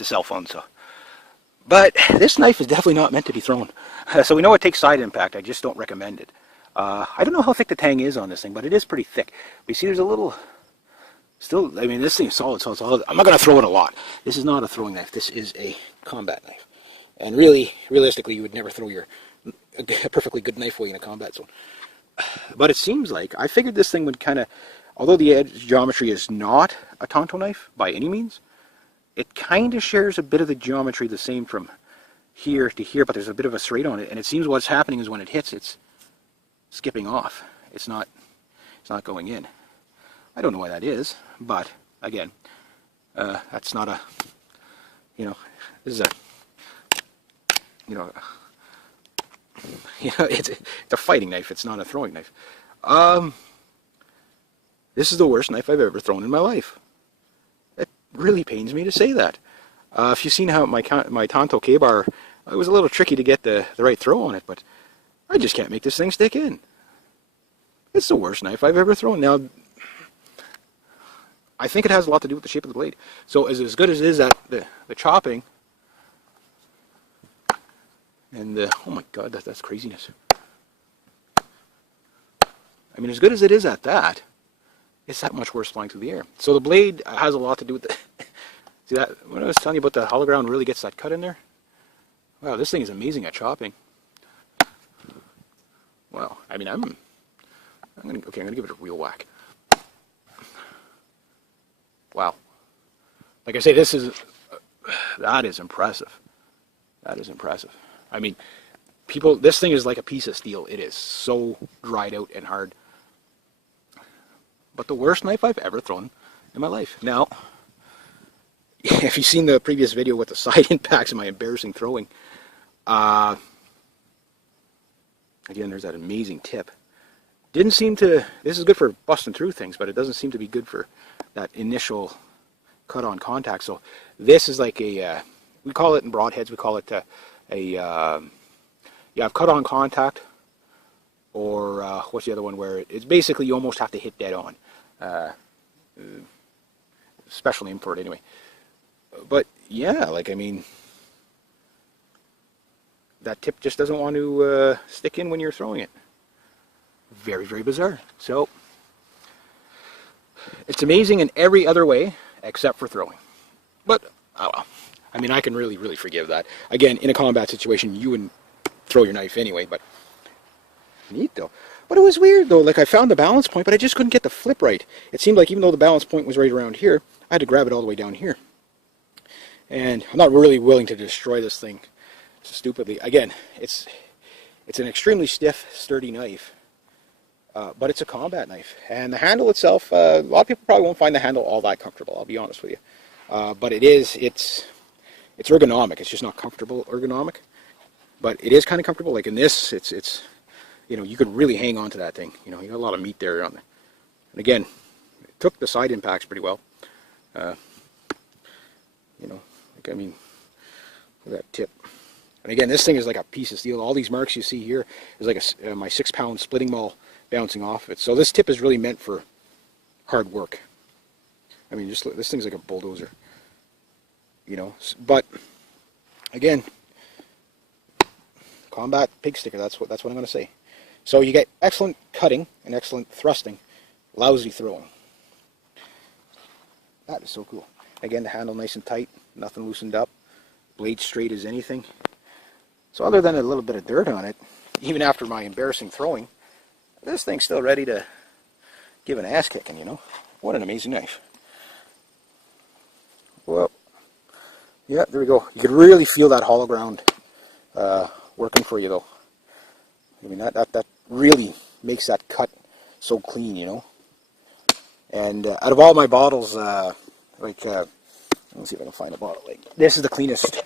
to cell phones. So, but this knife is definitely not meant to be thrown. So we know it takes side impact. I just don't recommend it. I don't know how thick the tang is on this thing, but it is pretty thick. But you see, there's a little. Still, I mean, this thing is solid, solid, solid. I'm not going to throw it a lot. This is not a throwing knife. This is a combat knife. And really, realistically, you would never throw a perfectly good knife away in a combat zone. But it seems like, I figured this thing would kind of, although the edge geometry is not a Tonto knife by any means, it kind of shares a bit of the geometry the same from here to here, but there's a bit of a serrate on it. And it seems what's happening is when it hits, it's skipping off. It's not going in. I don't know why that is, but again, that's not a, this is a, it's a fighting knife. It's not a throwing knife. This is the worst knife I've ever thrown in my life. It really pains me to say that. If you've seen how my Tonto K-bar, it was a little tricky to get the right throw on it, but I just can't make this thing stick in. It's the worst knife I've ever thrown. Now, I think it has a lot to do with the shape of the blade. So as good as it is at the chopping, and oh my god, that's craziness. I mean, as good as it is at that, it's that much worse flying through the air. So the blade has a lot to do with the... See that? When I was telling you about the hollow ground really gets that cut in there? Wow, this thing is amazing at chopping. Wow, I mean, I'm gonna give it a real whack. Wow. Like I say, that is impressive. That is impressive. I mean, this thing is like a piece of steel. It is so dried out and hard. But the worst knife I've ever thrown in my life. Now, if you've seen the previous video with the side impacts and my embarrassing throwing, again, there's that amazing tip. Didn't seem to, this is good for busting through things, but it doesn't seem to be good for that initial cut on contact. So this is like a, we call it in broadheads, we call it you have cut on contact, or what's the other one where it's basically you almost have to hit dead on. Special name for it anyway. But yeah, like, I mean, that tip just doesn't want to stick in when you're throwing it. Very, very bizarre. So it's amazing in every other way except for throwing. But oh well. I mean, I can really, really forgive that. Again, in a combat situation, you wouldn't throw your knife anyway, but neat though. But it was weird though. Like, I found the balance point, but I just couldn't get the flip right. It seemed like even though the balance point was right around here, I had to grab it all the way down here. And I'm not really willing to destroy this thing stupidly. Again, it's an extremely stiff, sturdy knife. But it's a combat knife. And the handle itself, a lot of people probably won't find the handle all that comfortable, I'll be honest with you. But it's ergonomic. It's just not comfortable ergonomic. But it is kind of comfortable. Like in this, it's you could really hang on to that thing. You got a lot of meat there on there. And again, it took the side impacts pretty well. Like, I mean, look at that tip. And again, this thing is like a piece of steel. All these marks you see here is like my 6-pound splitting maul bouncing off of it. So this tip is really meant for hard work. I mean, just look, this thing's like a bulldozer. But again, combat pig sticker. That's what I'm going to say. So you get excellent cutting and excellent thrusting, lousy throwing. That is so cool. Again, the handle nice and tight, nothing loosened up, blade straight as anything. So other than a little bit of dirt on it, even after my embarrassing throwing, this thing's still ready to give an ass kicking, What an amazing knife. Well, yeah, there we go. You could really feel that hollow ground working for you, though. I mean, that really makes that cut so clean, And out of all my bottles, let's see if I can find a bottle. Like, this is the cleanest,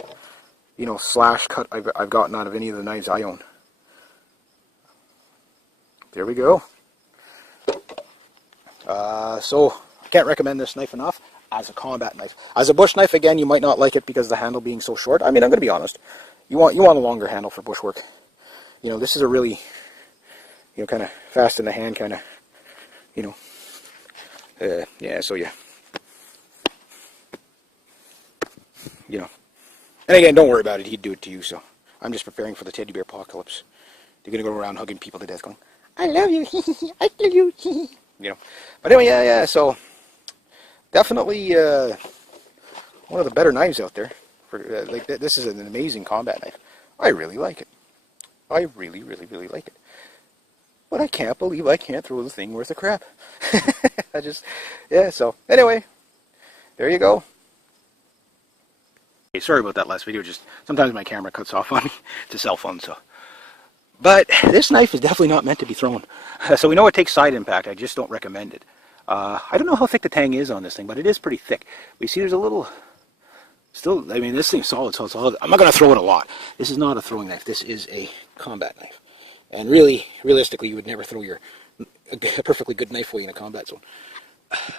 slash cut I've gotten out of any of the knives I own. There we go. So I can't recommend this knife enough as a combat knife. As a bush knife, again, you might not like it because of the handle being so short. I mean, I'm going to be honest. You want a longer handle for bushwork. This is a really, kind of fast in the hand kind of, yeah. So yeah. you know. And again, don't worry about it. He'd do it to you, so I'm just preparing for the teddy bear apocalypse. They're going to go around hugging people to death going, I love you, I love you, you know. But anyway, yeah, so definitely one of the better knives out there. Like this is an amazing combat knife. I really like it. I really, really, really like it. But I can't believe I can't throw the thing worth of crap. I just, yeah, so anyway, there you go. Okay, sorry about that last video, just sometimes my camera cuts off on me. It's a cell phone, so. But this knife is definitely not meant to be thrown. So we know it takes side impact, I just don't recommend it. I don't know how thick the tang is on this thing, but it is pretty thick. We see there's a little, still, I mean, this thing's solid, solid, solid. I'm not going to throw it a lot. This is not a throwing knife, this is a combat knife. And really, realistically, you would never throw a perfectly good knife away in a combat zone.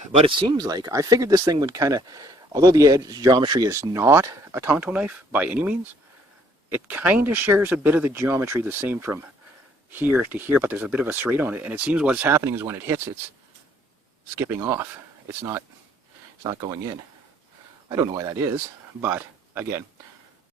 But it seems like, I figured this thing would kind of, although the edge geometry is not a Tonto knife by any means, it kind of shares a bit of the geometry the same from here to here, but there's a bit of a serrate on it, and it seems what's happening is when it hits, it's skipping off. It's not going in. I don't know why that is, but again,